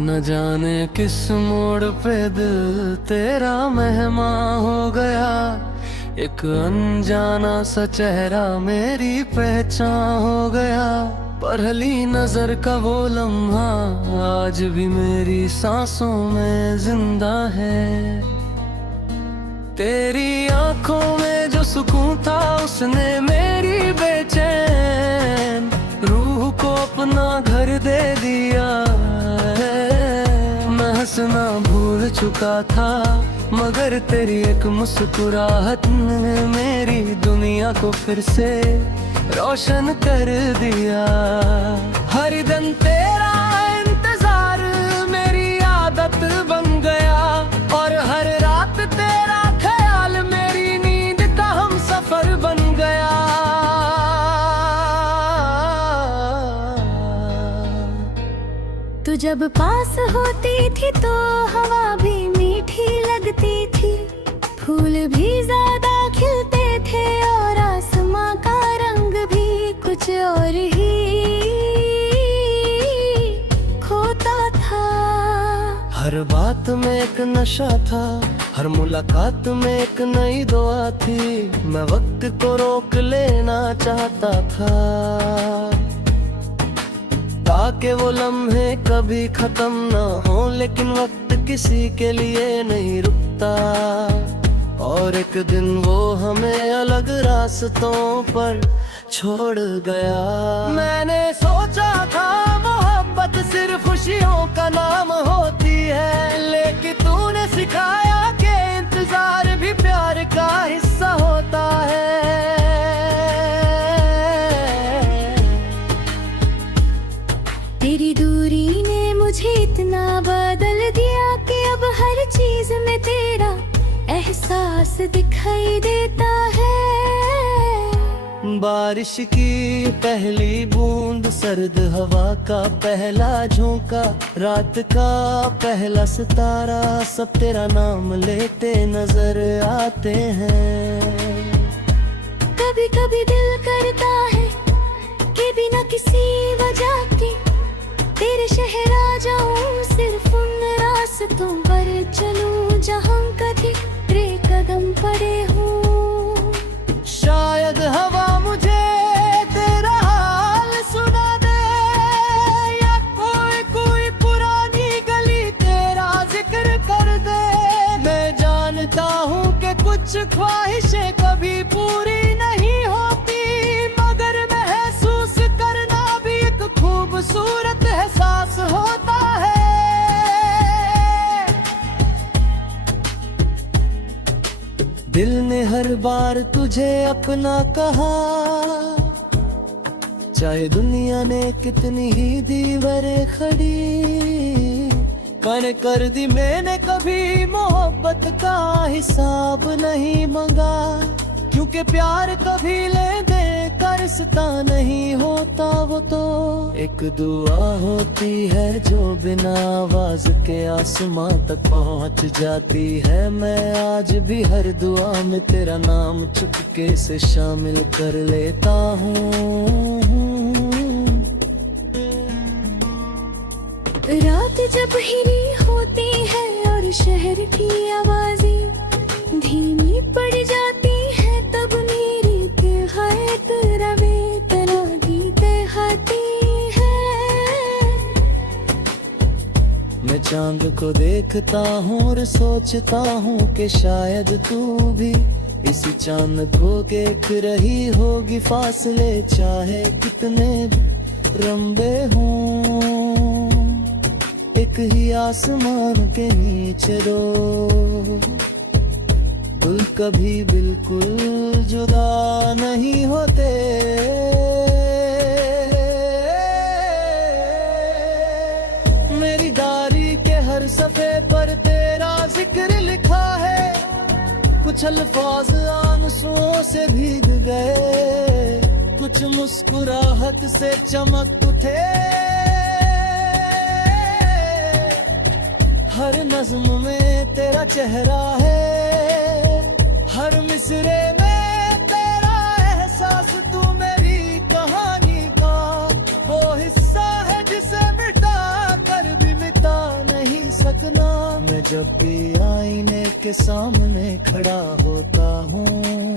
न जाने किस मोड़ पे दिल तेरा मेहमान हो गया। एक अनजाना सा चेहरा मेरी पहचान हो गया। पहली नजर का वो लम्हा आज भी मेरी सांसों में जिंदा है। तेरी आंखों में जो सुकून था उसने मेरी बेचैन रूह को अपना घर दे दिया है। मैं हंसना भूल चुका था मगर तेरी एक मुस्कुराहट ने मेरी दुनिया को फिर से रोशन कर दिया। हर दिन तेरा इंतजार मेरी आदत बन गया और हर रात तेरा ख्याल मेरी नींद का हम सफर बन गया। तू जब पास होती थी तो हवा भी मीठी लगती थी, फूल भी ज्यादा खिलते थे और आसमां का रंग भी कुछ और ही खोता था। हर बात में एक नशा था, हर मुलाकात में एक नई दुआ थी। मैं वक्त को रोक लेना चाहता था ताकि वो लम्हे कभी खत्म ना हो, लेकिन वक्त किसी के लिए नहीं रुकता। और एक दिन वो हमें अलग रास्तों पर छोड़ गया। मैंने सोचा था मोहब्बत सिर्फ खुशियों का नाम होती है, लेकिन तूने सिखाया कि इंतजार भी प्यार का हिस्सा होता है। तेरी दूरी ने मुझे इतना बदल दिया कि अब हर चीज में तेरा एहसास दिखाई देता है। बारिश की पहली बूंद, सर्द हवा का पहला झोंका, रात का पहला सितारा, सब तेरा नाम लेते नजर आते हैं। कभी कभी दिल करता है कि बिना किसी वजह के तेरे शहर आ जाऊं, सिर्फ उन रास्तों पर चलूं जहां कभी तेरे कदम पड़े हों। शायद हवा मुझे तेरा हाल सुना दे, या कोई पुरानी गली तेरा जिक्र कर दे। मैं जानता हूँ कि कुछ ख्वाहिशें कभी पूरी नहीं होती, मगर महसूस करना भी एक खूबसूरत एहसास होता है। दिल ने हर बार तुझे अपना कहा, चाहे दुनिया ने कितनी ही दीवारें खड़ी कर दी। मैंने कभी मोहब्बत का हिसाब नहीं मांगा, क्योंकि प्यार कभी ले दे कर रिश्ता नहीं होता। वो तो एक दुआ होती है जो बिना आवाज के आसमां तक पहुंच जाती है। मैं आज भी हर दुआ में तेरा नाम चुपके से शामिल कर लेता हूँ। रात जब हिली होती है और शहर की आवाजें धीमी पड़ जाती है, तब मेरी तिहायत रवे तना गीत गाती है। मैं चांद को देखता हूँ और सोचता हूँ कि शायद तू भी इसी चांद को देख रही होगी। फासले चाहे कितने लंबे हों, एक ही आसमान के नीचे दो दिल कभी बिल्कुल जुदा नहीं होते। मेरी डायरी के हर सफे पर तेरा जिक्र लिखा है, कुछ अल्फाज आंसुओं से भीग गए, कुछ मुस्कुराहट से चमक उठे। हर नज्म में तेरा चेहरा है, हर मिसरे में तेरा एहसास। तू मेरी कहानी का वो हिस्सा है जिसे मिटा कर भी मिटा जब भी आईने के सामने खड़ा होता हूँ,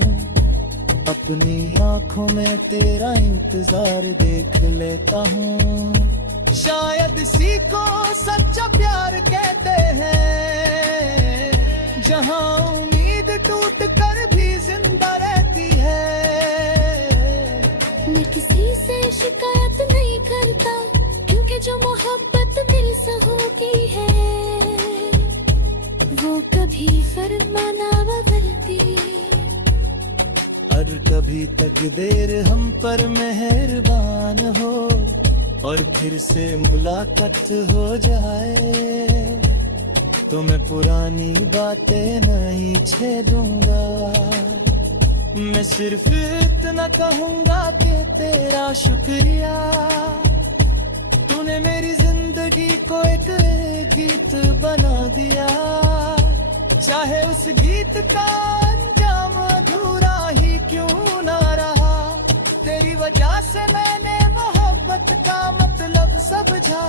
अपनी आंखों में तेरा इंतजार देख लेता हूँ। शायद इसी को सच्चा प्यार कहते हैं, जहाँ उम्मीद टूट कर भी जिंदा रहती है। मैं किसी से शिकायत नहीं करता, क्योंकि जो मोहब्बत दिल से होती है वो कभी फरमा ना बदलती। और कभी तकदीर हम पर मेहरबान हो और फिर से मुलाकात हो जाए, तो मैं पुरानी बातें नहीं छेड़ूंगा। मैं सिर्फ इतना कहूंगा कि तेरा शुक्रिया, तूने मेरी जिंदगी को एक गीत बना दिया। चाहे उस गीत का अंजाम अधूरा ही क्यों ना रहा, तेरी वजह से मैंने मोहब्बत का मतलब समझा।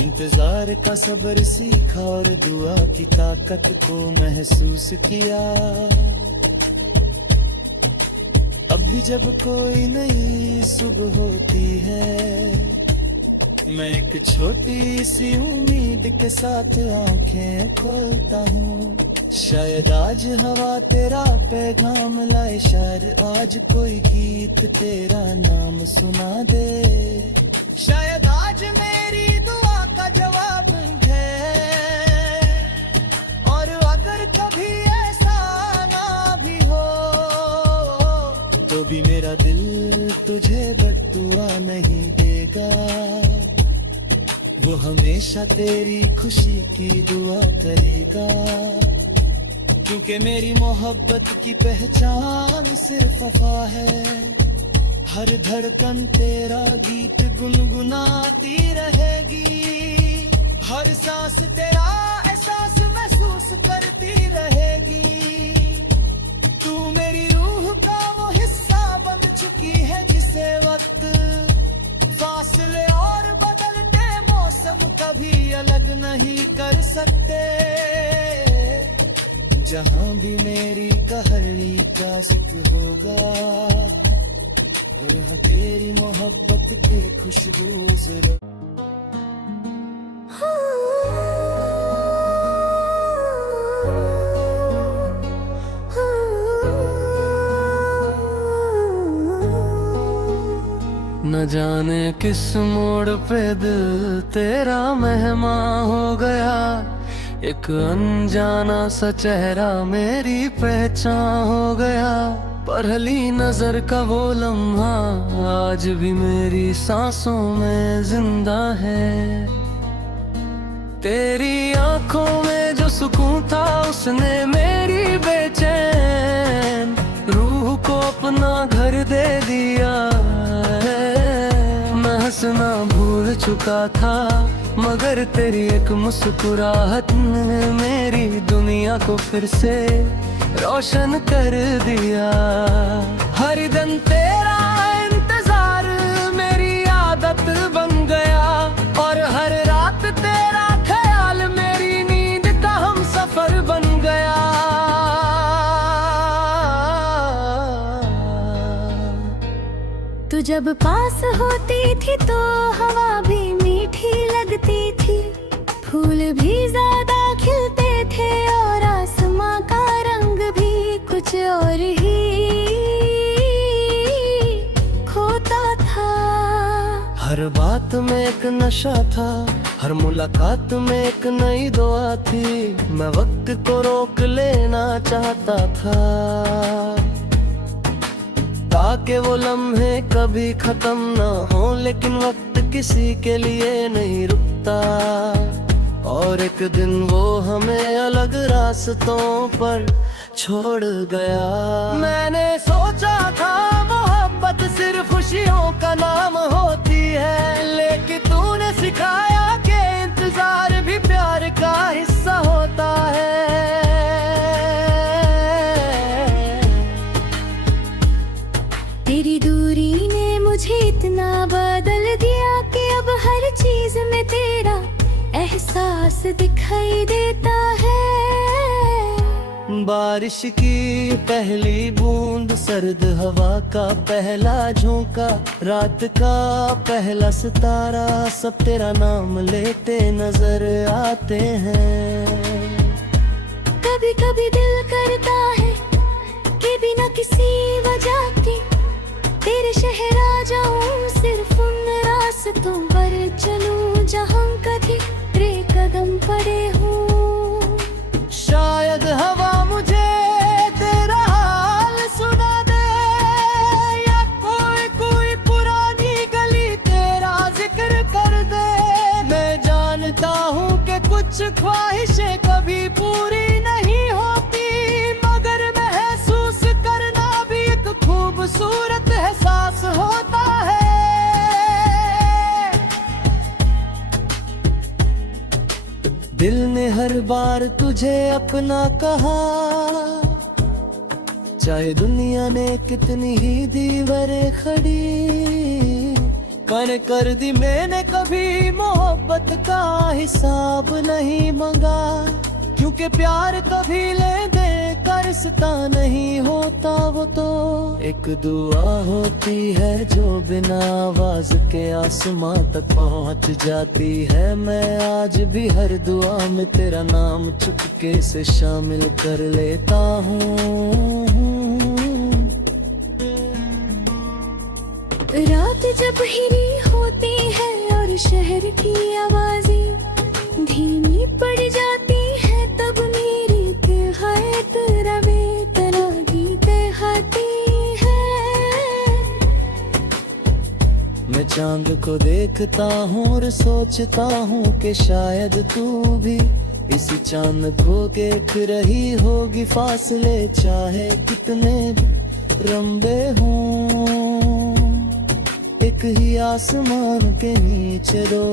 इंतजार का सब्र सीखा और दुआ की ताकत को महसूस किया। अब भी जब कोई नई सुबह होती है, मैं एक छोटी सी उम्मीद के साथ आंखें खोलता हूँ। शायद आज हवा तेरा पैगाम लाए, शायद आज कोई गीत तेरा नाम सुना दे। शायद आज मेरी दुआ का जवाब है, और अगर कभी ऐसा ना भी हो, तो भी मेरा दिल तुझे बद्दुआ नहीं देगा। वो हमेशा तेरी खुशी की दुआ करेगा, क्योंकि मेरी मोहब्बत की पहचान सिर्फ वफा है। हर धड़कन तेरा गीत गुनगुनाती रहेगी, हर सांस तेरा एहसास महसूस करती रहेगी। तू मेरी रूह का वो हिस्सा बन चुकी है, जिसे वक्त, फासले और बदलते मौसम कभी अलग नहीं कर सकते। जहाँ भी मेरी कहरी का जिक्र होगा, और यहाँ तेरी मोहब्बत के खुशबू जरा। न जाने किस मोड़ पे दिल तेरा मेहमान हो गया, एक अनजाना सा चेहरा मेरी पहचान हो गया। पहली नजर का वो लम्हा आज भी मेरी सांसों में जिंदा है। तेरी आंखों में जो सुकून था, उसने मेरी बेचैन रूह को अपना घर दे दिया है। मैं हंसना भूल चुका था, मगर तेरी एक मुस्कुराहट ने मेरी दुनिया को फिर से रोशन कर दिया। हर दिन तेरा इंतजार मेरी आदत बन गया, और हर रात तेरा ख्याल मेरी नींद का हम सफर बन गया। तू जब पास होती थी तो हवा भी मीठी लगती थी, फूल भी ज्यादा खिलते थे, और आसमां का रंग भी कुछ और ही खोता था। हर बात में एक नशा था, हर मुलाकात में एक नई दुआ थी। मैं वक्त को रोक लेना चाहता था, ताकि वो लम्हे कभी खत्म ना हो। लेकिन वक्त किसी के लिए नहीं रुकता, और एक दिन वो हमें अलग रास्तों पर छोड़ गया। मैंने सोचा था मोहब्बत सिर्फ खुशियों का नाम होती है, लेकिन तूने सिखाया कि इंतजार भी प्यार का हिस्सा होता है। तेरी दूरी ने मुझे इतना बदल दिया कि अब हर चीज में तेरा एहसास एहसास दिखाई देता है। बारिश की पहली बूंद, सर्द हवा का पहला झोंका, रात का पहला सितारा, सब तेरा नाम लेते नजर आते हैं। कभी कभी दिल करता है कि बिना किसी वजह के तेरे शहर आ जाऊं, सिर्फ उन रास्तों पर चलूं जहां कभी तेरे कदम पड़े हों। शायद हवा मुझे तेरा हाल सुना दे, या कोई कोई पुरानी गली तेरा जिक्र कर दे। मैं जानता हूँ कि कुछ ख्वाहिशें कभी पूरी नहीं होती, मगर महसूस करना भी एक खूबसूरत एहसास होता है। दिल ने हर बार तुझे अपना कहा, चाहे दुनिया ने कितनी ही दीवारें खड़ी कर दी। मैंने कभी मोहब्बत का हिसाब नहीं मांगा, क्योंकि प्यार कभी ले दे का रिश्ता नहीं होता। वो तो एक दुआ होती है जो बिना आवाज के आसमां तक पहुंच जाती है। मैं आज भी हर दुआ में तेरा नाम चुपके से शामिल कर लेता हूँ। रात जब हिरी होती है और शहर की आवाजें धीमी पड़ जाती है, तब मेरी तिहाई तेरा बेतना गीत गाती है। मैं चांद को देखता हूँ और सोचता हूँ कि शायद तू भी इसी चांद को देख रही होगी। फासले चाहे कितने लंबे हों, एक ही आसमान के नीचे दो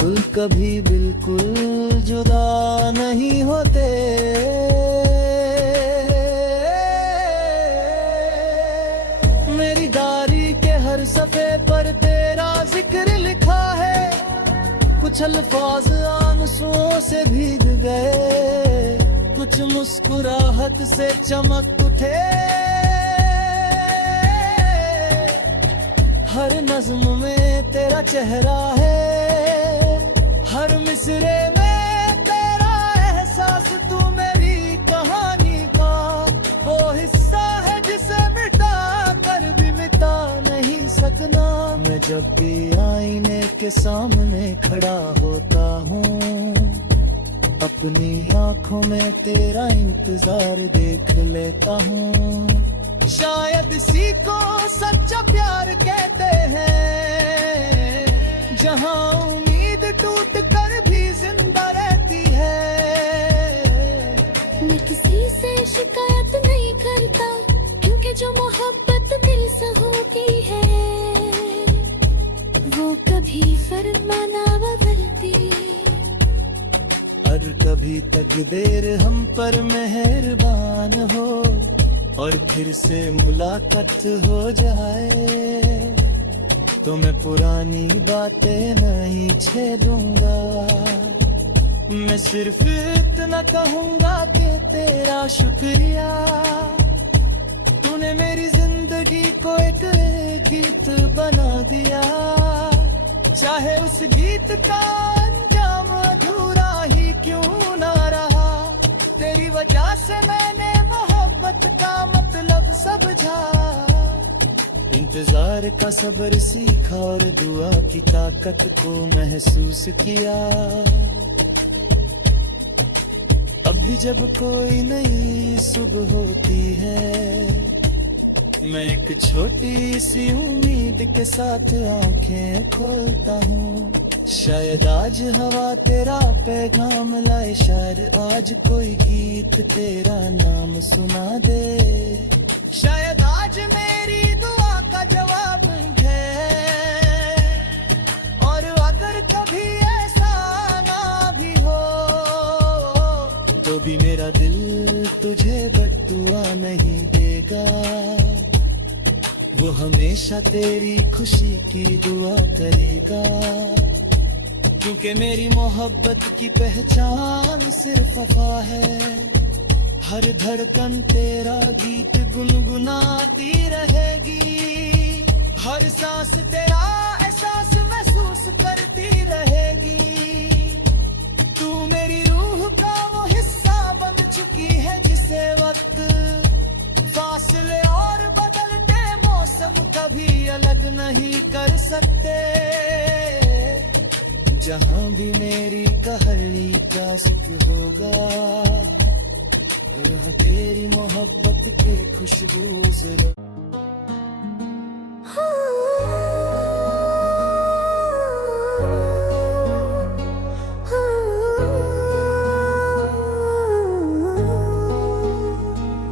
दिल कभी बिल्कुल जुदा नहीं होते। मेरी डायरी के हर सफे पर तेरा जिक्र लिखा है, कुछ अल्फाज आंसुओं से भीग गए, कुछ मुस्कुराहट से चमक उठे। हर नज्म में तेरा चेहरा है, हर मिसरे में तेरा एहसास। तू मेरी कहानी का वो हिस्सा है जिसे मिटा कर भी मिटा नहीं सकना। मैं जब भी आईने के सामने खड़ा होता हूँ, अपनी आंखों में तेरा इंतजार देख लेता हूँ। शायद इसी को सच्चा प्यार कहते हैं, जहां उम्मीद टूट कर भी जिंदा रहती है। मैं किसी से शिकायत नहीं करता, क्योंकि जो मोहब्बत दिल से होती है वो कभी फरमाना बदलती। और कभी तकदीर हम पर मेहरबान हो और फिर से मुलाकात हो जाए, तो मैं पुरानी बातें नहीं छेड़ूंगा। मैं सिर्फ इतना कहूंगा कि तेरा शुक्रिया, तूने मेरी जिंदगी को एक गीत बना दिया। चाहे उस गीत का अंजाम अधूरा ही क्यों ना रहा, तेरी वजह से मैंने मोहब्बत का मतलब समझा। इंतजार का सब्र सीखा और दुआ की ताकत को महसूस किया। अब भी जब कोई नई सुबह होती है, मैं एक छोटी सी उम्मीद के साथ आंखें खोलता हूँ। शायद आज हवा तेरा पैगाम लाए, शायद आज कोई गीत तेरा नाम सुना दे। शायद आज मेरी दुआ का जवाब है, और अगर कभी ऐसा ना भी हो, तो भी मेरा दिल तुझे बद्दुआ नहीं देगा। वो हमेशा तेरी खुशी की दुआ करेगा। क्योंकि मेरी मोहब्बत की पहचान सिर्फ वफा है। हर धड़कन तेरा गीत गुनगुनाती रहेगी, हर सांस तेरा एहसास महसूस करती रहेगी। तू मेरी रूह का वो हिस्सा बन चुकी है जिसे वक्त, फासले और बदलते मौसम कभी अलग नहीं कर सकते। जहां भी मेरी कहानी का जिक्र होगा, यहाँ तेरी मोहब्बत की खुशबू जरा।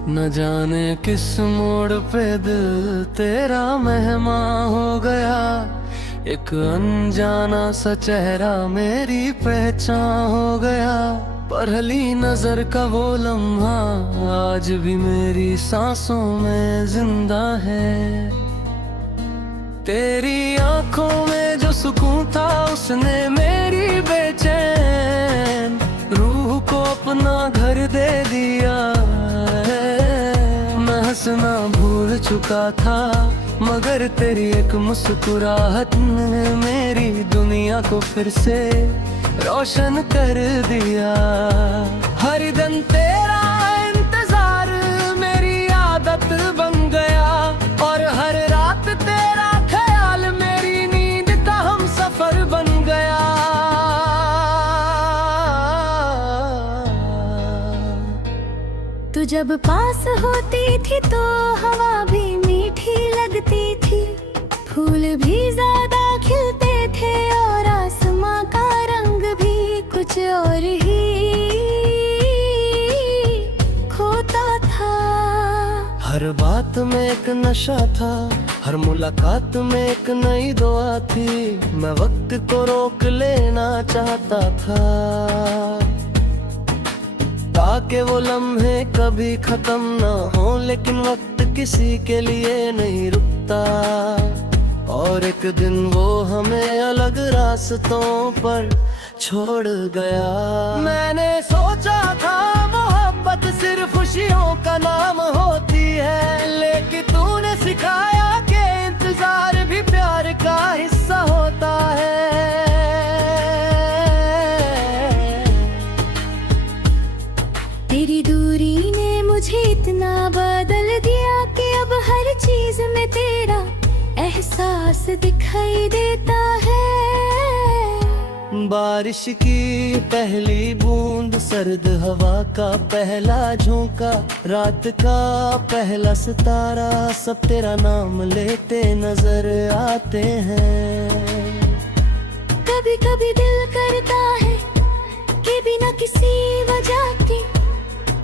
न जाने किस मोड़ पे दिल तेरा मेहमान हो गया, एक अनजाना सा चेहरा मेरी पहचान हो गया। पहली नजर का वो लम्हा आज भी मेरी सांसों में जिंदा है। तेरी आंखों में जो सुकून था उसने मेरी बेचैन रूह को अपना घर दे दिया है। मैं हंसना भूल चुका था मगर तेरी एक मुस्कुराहट ने मेरी दुनिया को फिर से रोशन कर दिया। हर दिन तेरा इंतजार मेरी आदत बन गया, और हर रात तेरा ख्याल मेरी नींद का हम सफर बन गया। तू जब पास होती थी तो हवा भी मीठी लगती थी, फूल भी ज्यादा खिलते थे और आसमां का रंग भी कुछ और ही खोता था। हर बात में एक नशा था, हर मुलाकात में एक नई दुआ थी। मैं वक्त को रोक लेना चाहता था ताकि वो लम्हे कभी खत्म ना हो, लेकिन वक्त किसी के लिए नहीं रुकता। और एक दिन वो हमें अलग रास्तों पर छोड़ गया। मैंने सोचा था मोहब्बत सिर्फ खुशियों का नाम होती है, लेकिन तूने सिखाया कि इंतजार भी प्यार का हिस्सा होता है। तेरी दूरी ने मुझे इतना बदल दिया कि अब हर चीज में तेरा एहसास दिखाई देता है। बारिश की पहली बूंद, सर्द हवा का पहला झोंका, रात का पहला सितारा, सब तेरा नाम लेते नजर आते हैं। कभी कभी दिल करता है कि बिना किसी वजह के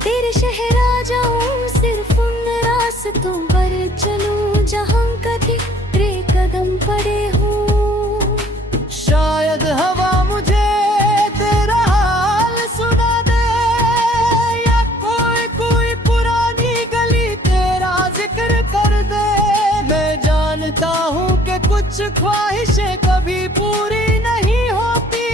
तेरे शहर आ जाऊं, सिर्फ उन रास्तों पर चलूं जहां कभी तेरे कदम पड़े हों। शायद हवा मुझे तेरा हाल सुना दे, या कोई पुरानी गली तेरा जिक्र कर दे। मैं जानता हूँ कि कुछ ख्वाहिशें कभी पूरी नहीं होती,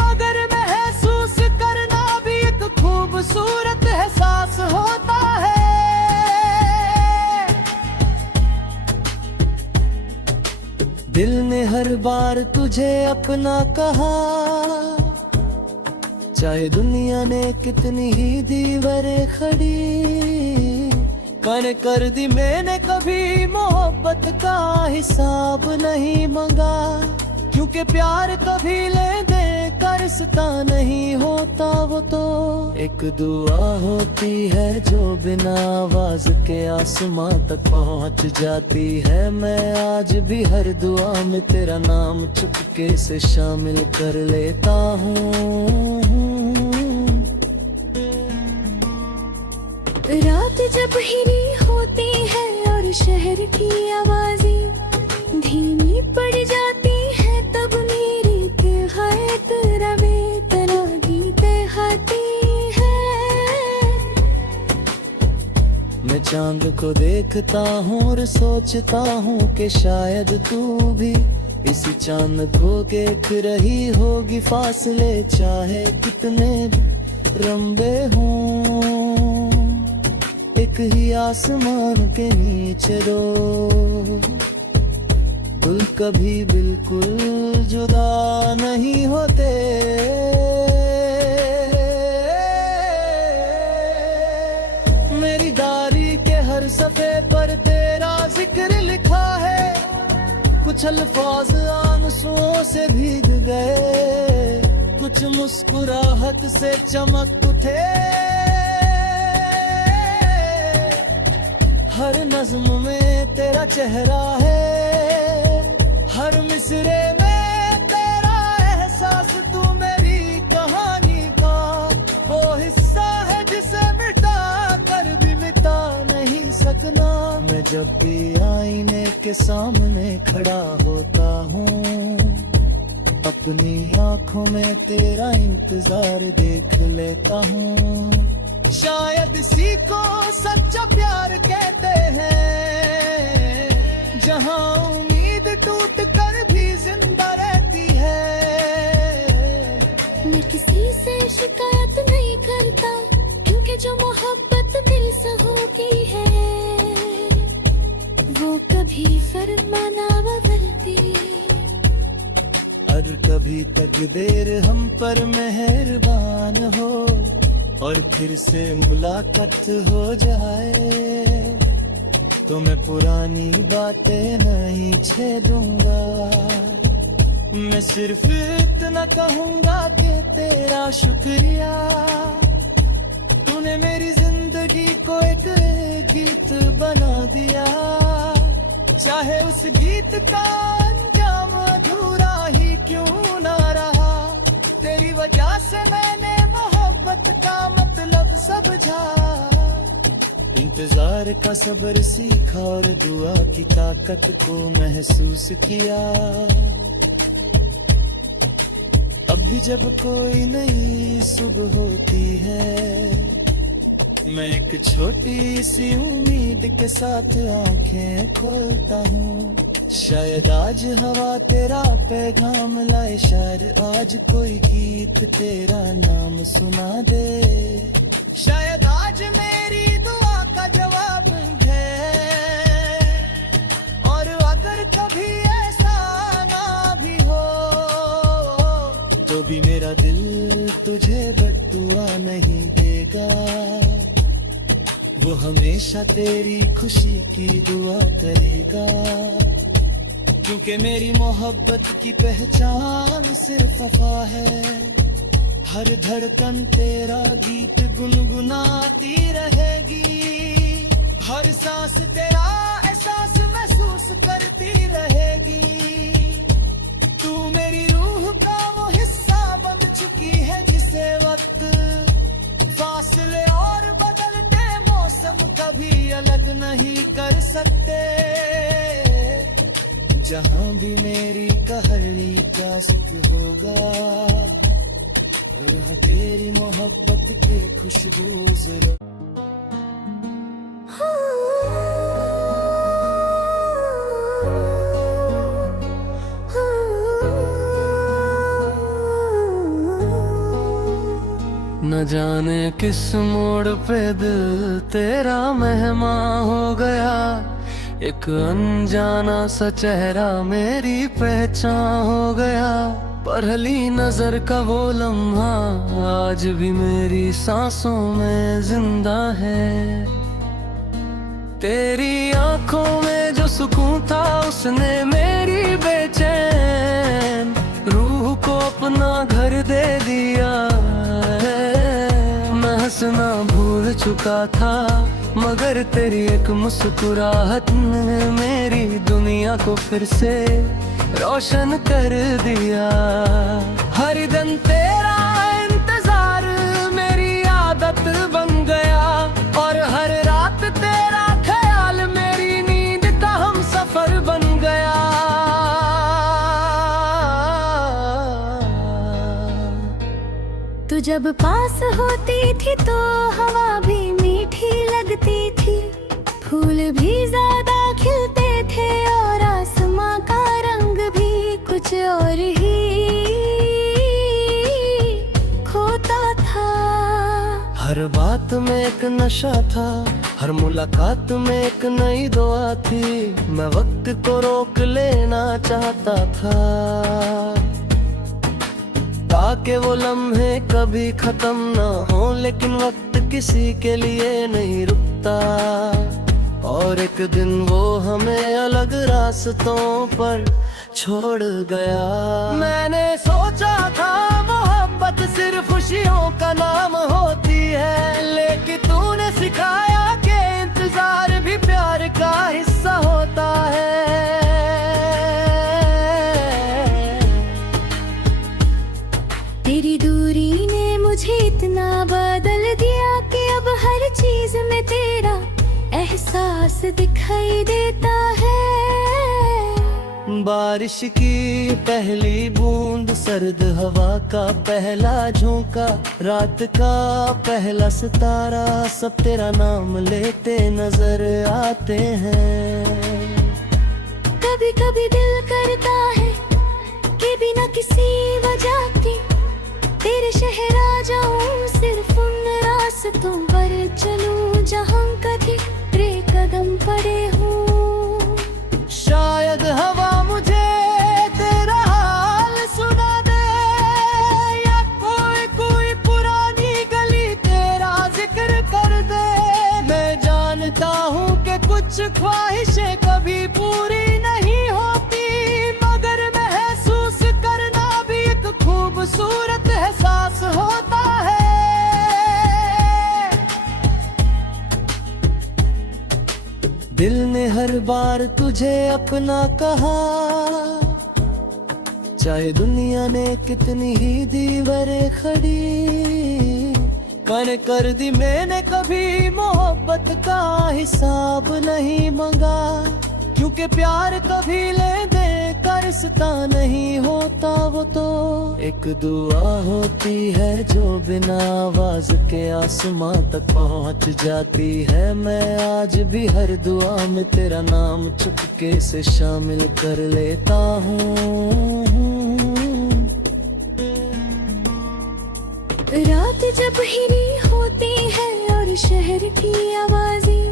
मगर महसूस करना भी एक खूबसूरत एहसास होता है। दिल ने हर बार तुझे अपना कहा, चाहे दुनिया ने कितनी ही दीवारें खड़ी कर दी। मैंने कभी मोहब्बत का हिसाब नहीं मांगा, क्योंकि प्यार कभी ले दे कर रिश्ता नहीं होता। वो तो एक दुआ होती है जो बिना आवाज के आसमां तक पहुंच जाती है। मैं आज भी हर दुआ में तेरा नाम चुपके से शामिल कर लेता हूँ। रात जब हिरी होती है और शहर की आवाजें धीमी पड़ जाती है, तब मेरी तिहाई तेरा बेतना गीत गाती है। मैं चांद को देखता हूँ और सोचता हूँ कि शायद तू भी किसी चांद को देख रही होगी फासले, चाहे कितने लंबे हों, एक ही आसमान के नीचे दो दिल कभी बिल्कुल जुदा नहीं होते। मेरी डायरी के हर सफे पर तेरा जिक्र लिखा है, कुछ अल्फाज आंसुओं से भीग गए, कुछ मुस्कुराहट से चमक उठे। हर नज्म में तेरा चेहरा है, हर मिसरे में तेरा एहसास, तू मेरी कहानी का वो हिस्सा है जिसे मिटा कर भी मिटा नहीं सकना। मैं जब भी आईने के सामने खड़ा होता हूँ, अपनी आंखों में तेरा इंतजार देख लेता हूँ। शायद इसी को सच्चा प्यार कहते हैं, जहाँ उम्मीद टूट कर भी जिंदा रहती है। मैं किसी से शिकायत नहीं करता, क्योंकि जो मोहब्बत दिल से होती है वो कभी फरमाना बदलती। और कभी तकदीर हम पर मेहरबान हो और फिर से मुलाकात हो जाए, तो मैं पुरानी बातें नहीं छेड़ूंगा। मैं सिर्फ इतना कहूंगा कि तेरा शुक्रिया, तूने मेरी जिंदगी को एक गीत बना दिया। चाहे उस गीत का अंजाम अधूरा ही क्यों ना रहा, तेरी वजह से मैंने मोहब्बत का मतलब समझा। इंतजार का सब्र सीखा और दुआ की ताकत को महसूस किया। अब भी जब कोई नई सुबह होती है, मैं एक छोटी सी उम्मीद के साथ आंखें खोलता हूँ। शायद आज हवा तेरा पैगाम लाए, शायद आज कोई गीत तेरा नाम सुना दे, शायद आज मेरी दुआ का जवाब है। और अगर कभी ऐसा ना भी हो, तो भी मेरा दिल तुझे बद्दुआ नहीं देगा, वो हमेशा तेरी खुशी की दुआ करेगा। क्योंकि मेरी मोहब्बत की पहचान सिर्फ वफा है, हर धड़कन तेरा गीत गुनगुनाती रहेगी, हर सांस तेरा एहसास महसूस करती रहेगी। तू मेरी रूह का वो हिस्सा बन चुकी है, जिसे वक्त, फासले और बदलते मौसम कभी अलग नहीं कर सकते। जहाँ भी मेरी कहानी का जिक्र होगा, और तेरी मोहब्बत के खुशबू जरा। न जाने किस मोड़ पे दिल तेरा मेहमान हो गया, एक अनजाना सा चेहरा मेरी पहचान हो गया। पहली नजर का वो लम्हा आज भी मेरी सांसों में जिंदा है। तेरी आंखों में जो सुकून था, उसने मेरी बेचैन रूह को अपना घर दे दिया। मैं हंसना भूल चुका था, मगर तेरी एक मुस्कुराहट ने मेरी दुनिया को फिर से रोशन कर दिया। हर दिन तेरा इंतजार मेरी आदत बन गया, और हर रात तेरा ख्याल मेरी नींद का हम सफर बन गया। तू जब पास होती थी तो हवा भी मीठी लगती थी, फूल भी ज्यादा खिलते थे और आसमां का रंग भी और ही खोता था। हर बात में एक नशा था, हर मुलाकात में एक नई दुआ थी। मैं वक्त को रोक लेना चाहता था ताकि वो लम्हे कभी खत्म ना हो, लेकिन वक्त किसी के लिए नहीं रुकता। और एक दिन वो हमें अलग रास्तों पर छोड़ गया। मैंने सोचा था मोहब्बत सिर्फ खुशियों का नाम होती है, लेकिन तूने सिखाया कि इंतजार भी प्यार का हिस्सा होता है। तेरी दूरी ने मुझे इतना बदल दिया कि अब हर चीज में तेरा एहसास दिखाई देता है। बारिश की पहली बूंद, सर्द हवा का पहला झोंका, रात का पहला सितारा, सब तेरा नाम लेते नजर आते हैं। कभी कभी दिल करता है कि बिना किसी वजह के तेरे शहर आ जाऊं, सिर्फ उन रास्तों पर चलूं जहां कभी तेरे कदम पड़े हों। शायद हवा मुझे तेरा हाल सुना दे, या कोई कोई पुरानी गली तेरा जिक्र कर दे। मैं जानता हूँ कि कुछ ख्वाहिशें कभी पूरी नहीं होती, मगर महसूस करना भी एक खूबसूरत एहसास होता है। दिल ने हर बार तुझे अपना कहा, चाहे दुनिया ने कितनी ही दीवारें खड़ी कर दी। मैंने कभी मोहब्बत का हिसाब नहीं मांगा, क्योंकि प्यार कभी ले दे का रिश्ता नहीं होता। वो तो एक दुआ होती है जो बिना आवाज के आसमां तक पहुंच जाती है। मैं आज भी हर दुआ में तेरा नाम चुपके से शामिल कर लेता हूँ। रात जब हिरी होती है और शहर की आवाजें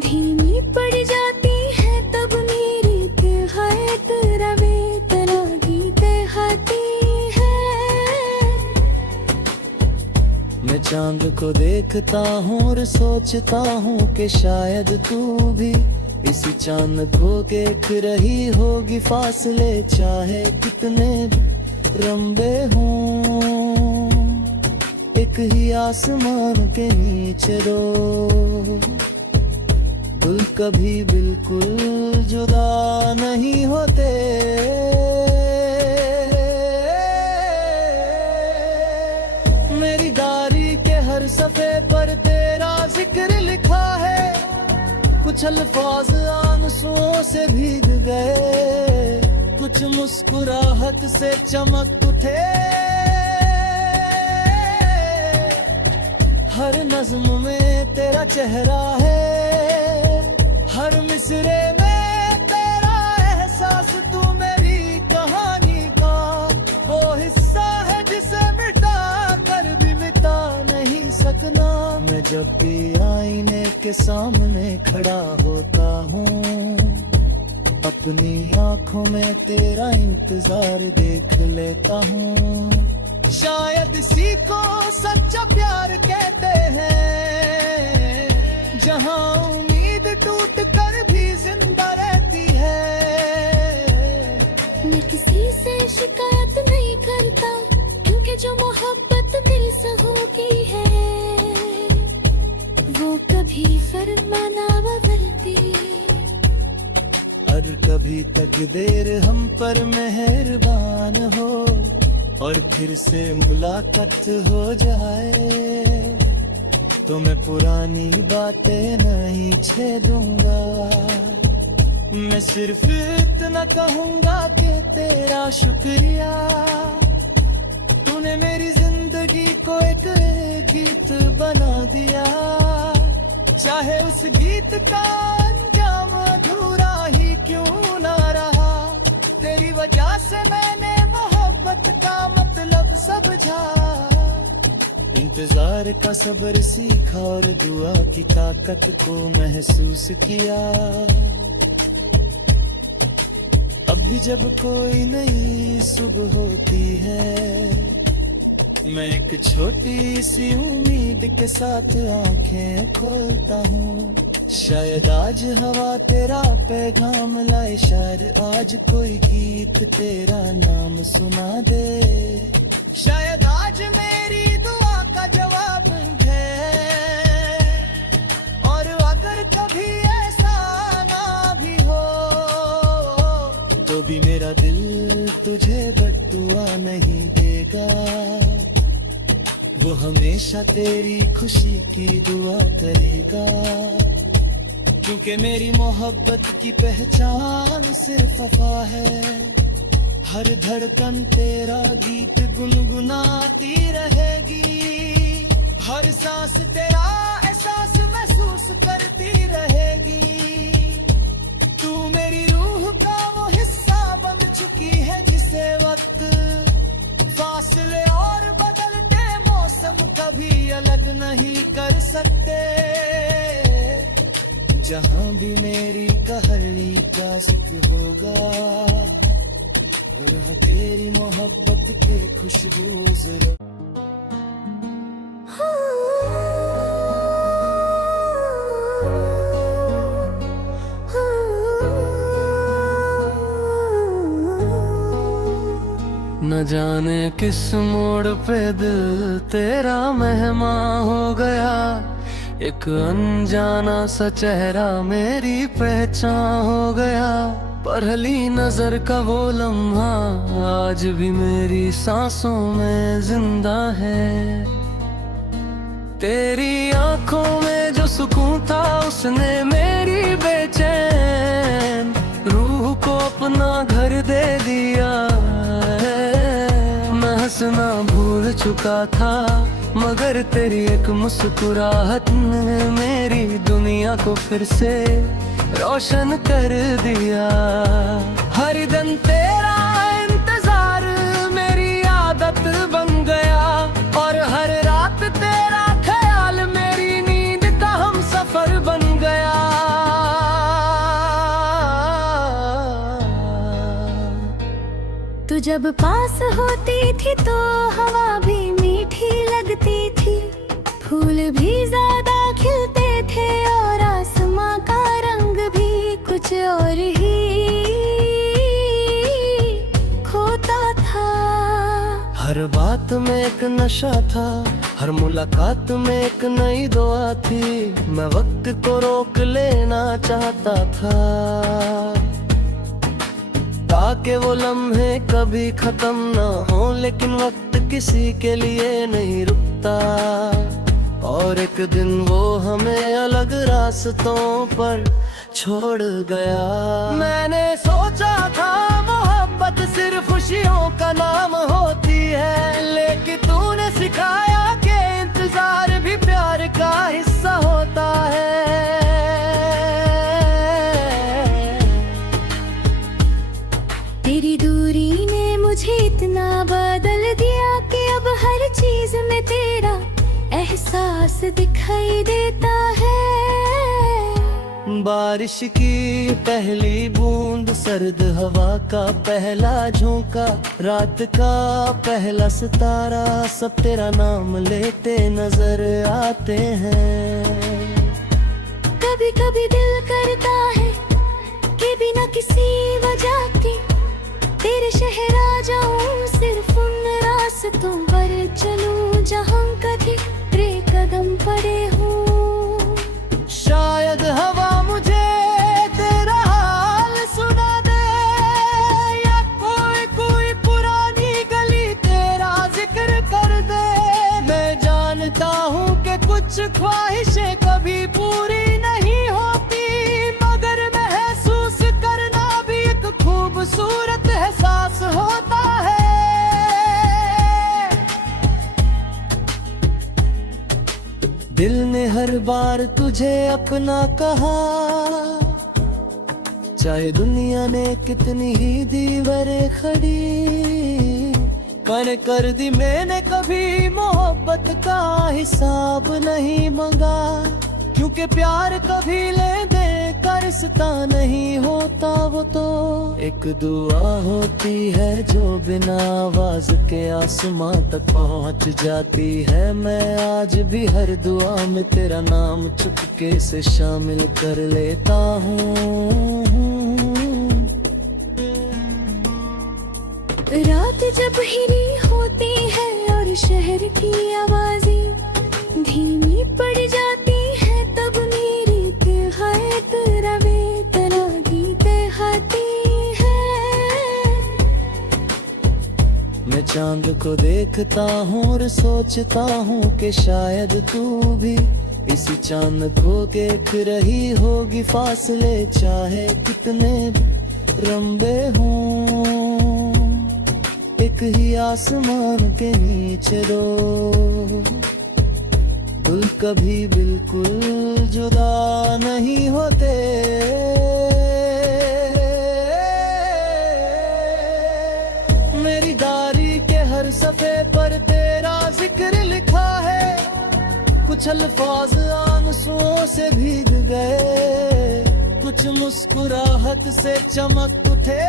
धीमी पड़ जाती है, तब मेरी तिहायत रवे तेरा गीत गाती है। मैं चांद को देखता हूँ और सोचता हूँ कि शायद तू भी इसी चांद को देख रही होगी। फासले चाहे कितने लंबे हों, एक ही आसमान के नीचे दो दिल कभी बिल्कुल जुदा नहीं होते। मेरी डायरी के हर सफे पर तेरा जिक्र लिखा है, कुछ अल्फाज आंसुओं से भीग गए, कुछ मुस्कुराहट से चमक उठे। हर नज्म में तेरा चेहरा है, हर मिसरे में तेरा एहसास। तू मेरी कहानी का वो हिस्सा है जिसे मिटा कर भी मिटा नहीं सकना। मैं जब भी आईने के सामने खड़ा होता हूँ, अपनी आंखों में तेरा इंतजार देख लेता हूँ। शायद इसी को सच्चा प्यार कहते हैं, जहां उम्मीद टूट कर भी जिंदा रहती है। मैं किसी से शिकायत नहीं करता, क्योंकि जो मोहब्बत दिल से होती है वो कभी फरमा ना बदलती। और कभी तकदीर हम पर मेहरबान हो और फिर से मुलाकात हो जाए, तो मैं पुरानी बातें नहीं छेड़ूंगा। मैं सिर्फ इतना कहूंगा कि तेरा शुक्रिया, तूने मेरी जिंदगी को एक गीत बना दिया। चाहे उस गीत का अंजाम अधूरा ही क्यों ना रहा, तेरी वजह से मैंने इंतजार का सब्र सीखा और दुआ की ताकत को महसूस किया। अब भी जब कोई नई सुबह होती है, मैं एक छोटी सी उम्मीद के साथ आंखें खोलता हूँ। शायद आज हवा तेरा पैगाम लाए, शायद आज कोई गीत तेरा नाम सुना दे, शायद आज मेरी दुआ का जवाब है। और अगर कभी ऐसा ना भी हो, तो भी मेरा दिल तुझे बद्दुआ नहीं देगा। वो हमेशा तेरी खुशी की दुआ करेगा, क्योंकि मेरी मोहब्बत की पहचान सिर्फ वफा है। हर धड़कन तेरा गीत गुनगुनाती रहेगी, हर सांस तेरा एहसास महसूस करती रहेगी। तू मेरी रूह का वो हिस्सा बन चुकी है, जिसे वक्त, फासले और बदलते मौसम कभी अलग नहीं कर सकते। जहां भी मेरी कहानी का जिक्र होगा, यहाँ तेरी मोहब्बत के खुशबू जरा। न जाने किस मोड़ पे दिल तेरा मेहमान हो गया, एक अनजाना सा चेहरा मेरी पहचान हो गया। पहली नजर का वो लम्हा आज भी मेरी सांसों में जिंदा है। तेरी आंखों में जो सुकून था, उसने मेरी बेचैन रूह को अपना घर दे दिया है। मैं हंसना भूल चुका था, मगर तेरी एक मुस्कुराहट ने मेरी दुनिया को फिर से रोशन कर दिया। हर दिन तेरा इंतजार मेरी आदत बन गया, और हर रात तेरा ख्याल मेरी नींद का हम सफर बन गया। तू जब पास होती थी तो हवा भी मीठी लगती थी, फूल भी ज्यादा खिलते थे, और आसमां का रंग भी कुछ और ही खोता था। हर बात में एक नशा था, हर मुलाकात में एक नई दुआ थी। मैं वक्त को रोक लेना चाहता था, ताकि वो लम्हे कभी खत्म ना हो। लेकिन वक्त किसी के लिए नहीं रुकता, और एक दिन वो हमें अलग रास्तों पर छोड़ गया। मैंने सोचा था मोहब्बत सिर्फ खुशियों का नाम होती है, लेकिन तूने सिखाया कि इंतजार भी प्यार का हिस्सा होता है। तेरी दूरी ने मुझे इतना बदल दिया कि अब हर चीज में तेरा एहसास दिखाई देता है। बारिश की पहली बूंद, सर्द हवा का पहला झोंका, रात का पहला सितारा, सब तेरा नाम लेते नजर आते हैं। कभी कभी दिल करता है कि बिना किसी वजह के तेरे शहर आ जाऊं, सिर्फ उन रास्तों पर चलूं जहां कभी तेरे कदम पड़े हों। शायद हवा मुझे तेरा हाल सुना दे, या कोई कोई पुरानी गली तेरा जिक्र कर दे। मैं जानता हूँ कि कुछ ख्वाहिशें कभी पूरी नहीं होती, मगर महसूस करना भी एक खूबसूरत एहसास होता है। दिल ने हर बार तुझे अपना कहा, चाहे दुनिया ने कितनी ही दीवारें खड़ी पर कर दी मैंने कभी मोहब्बत का हिसाब नहीं मांगा, क्योंकि प्यार कभी ले दे कर रिश्ता नहीं होता। वो तो एक दुआ होती है जो बिना आवाज के आसमां तक पहुंच जाती है। मैं आज भी हर दुआ में तेरा नाम चुपके से शामिल कर लेता हूँ। रात जब हिली होती है और शहर की आवाजें धीमी पड़ जाती है, तब मेरी तिहाए तेरा वेतना गीत गाती है। मैं चांद को देखता हूँ और सोचता हूँ कि शायद तू भी इसी चांद को देख रही होगी। फासले चाहे कितने लंबे हों, एक ही आसमान के नीचे दो दिल कभी बिल्कुल जुदा नहीं होते। मेरी डायरी के हर सफे पर तेरा जिक्र लिखा है, कुछ अल्फाज आंसुओं से भीग गए, कुछ मुस्कुराहट से चमक उठे।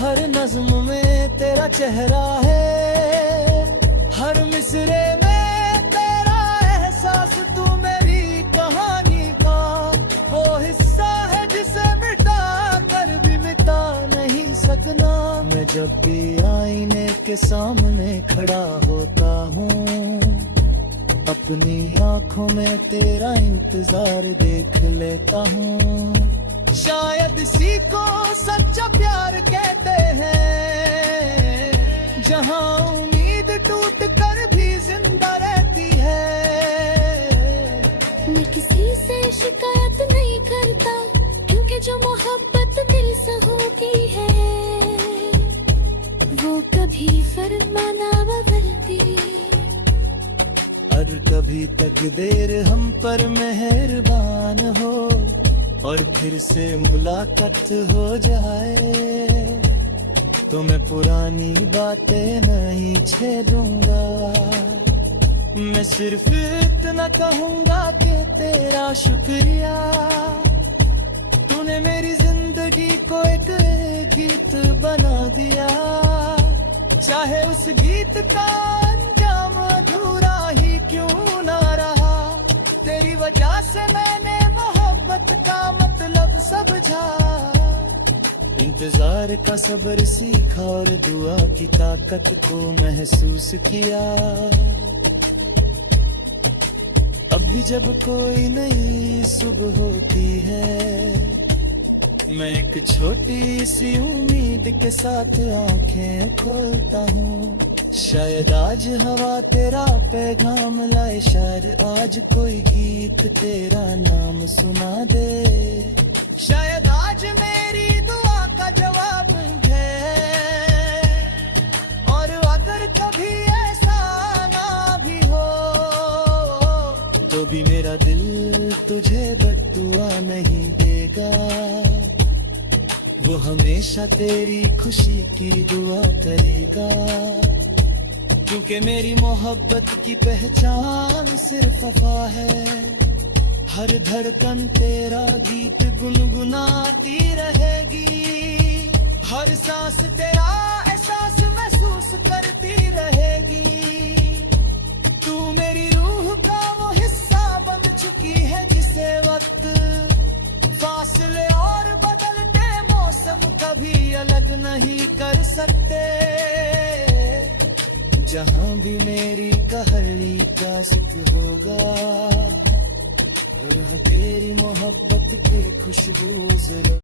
हर नज्म में तेरा चेहरा है, हर मिसरे में तेरा एहसास। तू मेरी कहानी का वो हिस्सा है जिसे मिटा कर भी मिटा नहीं सकना। मैं जब भी आईने के सामने खड़ा होता हूँ, अपनी आंखों में तेरा इंतजार देख लेता हूँ। शायद इसी को सच्चा प्यार कहते हैं, जहां उम्मीद टूट कर भी जिंदा रहती है। मैं किसी से शिकायत नहीं करता, क्योंकि जो मोहब्बत दिल से होती है वो कभी फरमा ना बदलती। और कभी तकदीर हम पर मेहरबान हो और फिर से मुलाकात हो जाए, तो मैं पुरानी बातें नहीं छेड़ूंगा। मैं सिर्फ इतना कहूंगा कि तेरा शुक्रिया, तूने मेरी जिंदगी को एक गीत बना दिया। चाहे उस गीत का अंजाम अधूरा ही क्यों ना रहा, तेरी वजह से मैंने मोहब्बत का मतलब समझा। इंतजार का सब्र सीखा और दुआ की ताकत को महसूस किया। अभी जब कोई नई सुबह होती है, मैं एक छोटी सी उम्मीद के साथ आंखें खोलता हूँ। शायद आज हवा तेरा पैगाम लाए, शायद आज कोई गीत तेरा नाम सुना दे। शायद आज मेरी दुआ का जवाब है, और अगर कभी ऐसा ना भी हो, तो भी मेरा दिल तुझे बद्दुआ नहीं देगा। वो हमेशा तेरी खुशी की दुआ करेगा, क्योंकि मेरी मोहब्बत की पहचान सिर्फ वफा है। हर धड़कन तेरा गीत गुनगुनाती रहेगी, हर सांस तेरा एहसास महसूस करती रहेगी। तू मेरी रूह का वो हिस्सा बन चुकी है, जिसे वक्त, फासले और बदलते मौसम कभी अलग नहीं कर सकते। जहां भी मेरी कहानी का जिक्र होगा, और तेरी मोहब्बत की खुशबू जरा